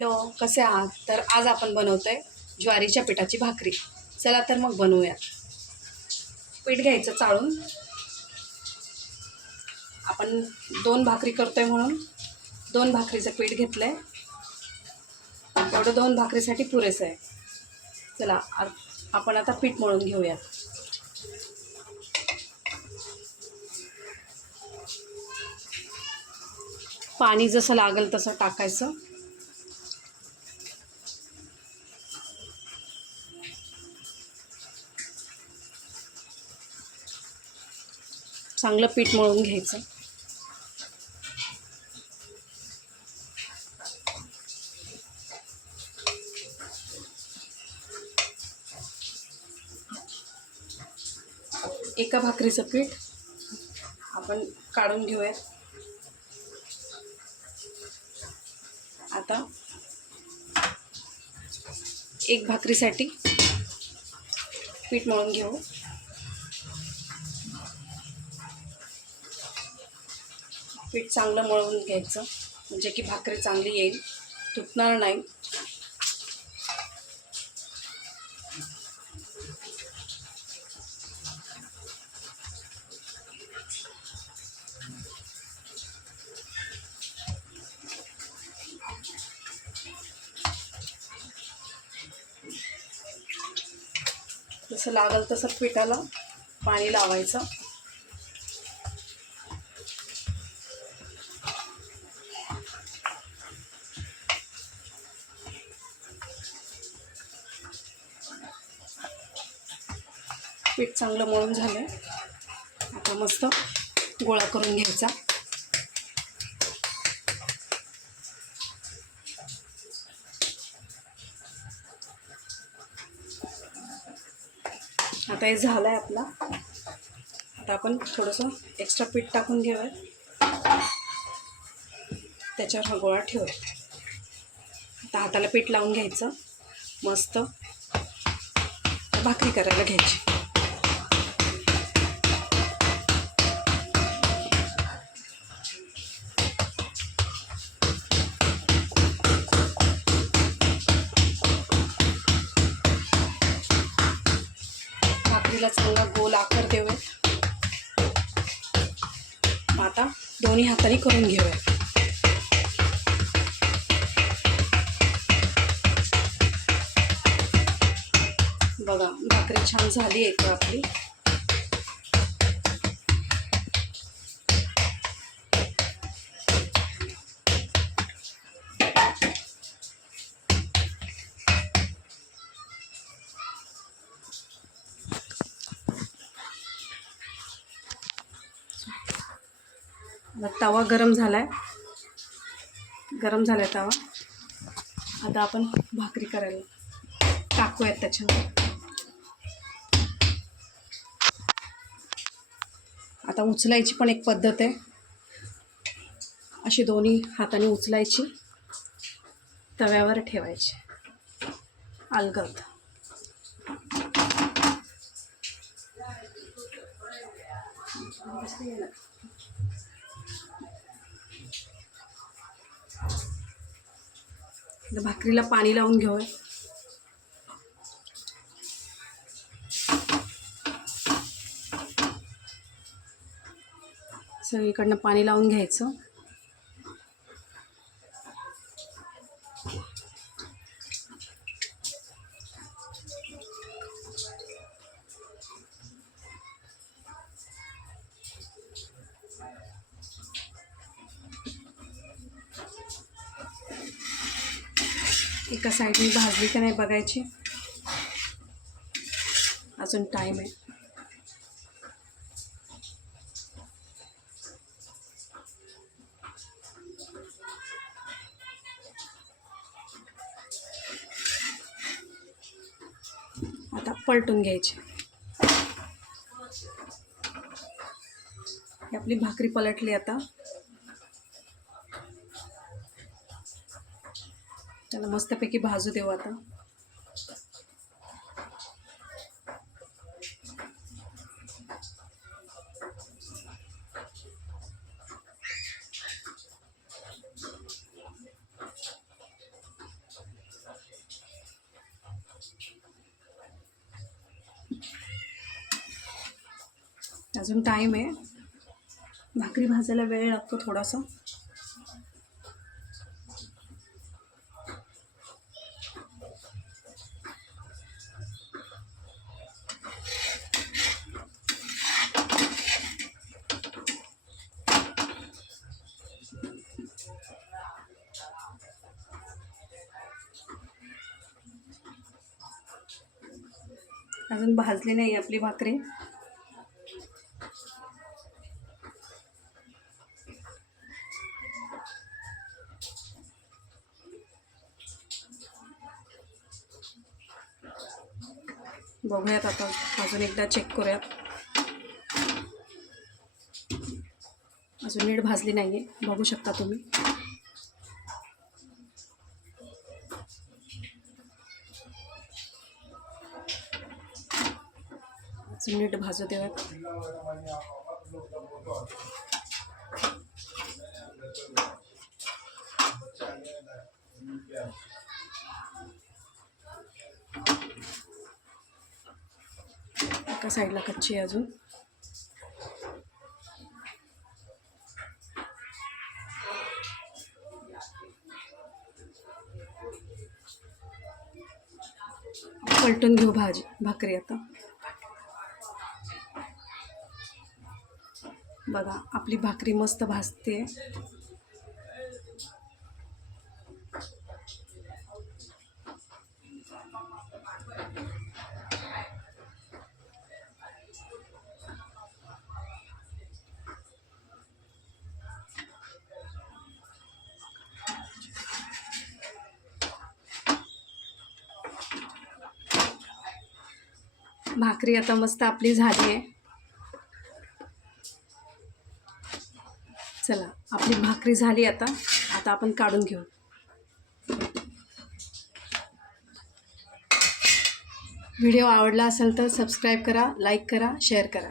Hello कसे आहात? तर आज आपण बनवतोय ज्वारीच्या पिठाची भाकरी. चला तर मग बनवूया. पीठ घ्यायचं चाळून. आपण दोन भाकरी करतोय म्हणून. दोन भाकरीचं पीठ घेतलंय. एवढं दोन भाकरीसाठी पुरेसं आहे. चला आपण आता पीठ मळून घेऊयात. पाणी जसं लागेल तसं टाकायचं. चांगलं पीठ मळून घ्यायचं. एका भाकरीचं पीठ आपण काढून घेऊया आता एक भाकरीसाठी पीठ मळून घेऊ. पीठ चांगलं मळून घ्यायचं. म्हणजे की भाकरी चांगली येईल. तुटणार नाही. जसं लागल तसं पिठाला पाणी लावायचं. पीठ चांगलं मळून झालं आता मस्त गोळा करून घ्यायचा. आता हे झालं आहे आपला. आता आपण थोडंसं एक्स्ट्रा पीठ टाकून घेऊया त्याच्यावर हा गोळा ठेवूया आता हाताला पीठ लावून घ्यायचं. मस्त. भाकरी करायला घ्यायची. भाकरीला चांगला गोल आकार देऊया. आता दोन्ही हाताने करून घेऊया. बघा भाकरी छान झाली आहे का आपली. तवा गरम झाला आहे गरम झाला आहे तवा. आता आपण भाकरी करायला टाकूयात त्याच्यावर आता उचलायची पण एक पद्धत आहे. अशी दोन्ही हाताने उचलायची. तव्यावर ठेवायची. अलगद. आता भाकरीला पाणी लावून घेऊ सगळीकडनं पाणी लावून घ्यायचं. एका साईडने भाजली का नाही बघायची. अजून टाईम आहे. आता पलटून घ्यायची. आपली भाकरी पलटली आता. त्याला मस्तपैकी भाजू देऊ आता. अजून टाईम आहे. भाकरी भाजायला वेळ लागतो थोडासा. अजून भाजली नाही आपली भाकरी. बघूयात आता अजून एकदा चेक करूयात. अजून नीट भाजली नाही आहे बघू शकता तुम्ही. अजून भाजते भाजू देऊयात एका साईडला कच्ची आहे अजून. पलटून घेऊ भाजी भाकरी आता. बघा आपली भाकरी मस्त भाजते. भाकरी आता मस्त आपली झाली आहे. चला आपली भाकरी झाली आता. आता आपण काढून घेऊ. व्हिडिओ आवडला असेल तर सबस्क्राईब करा लाईक करा शेअर करा.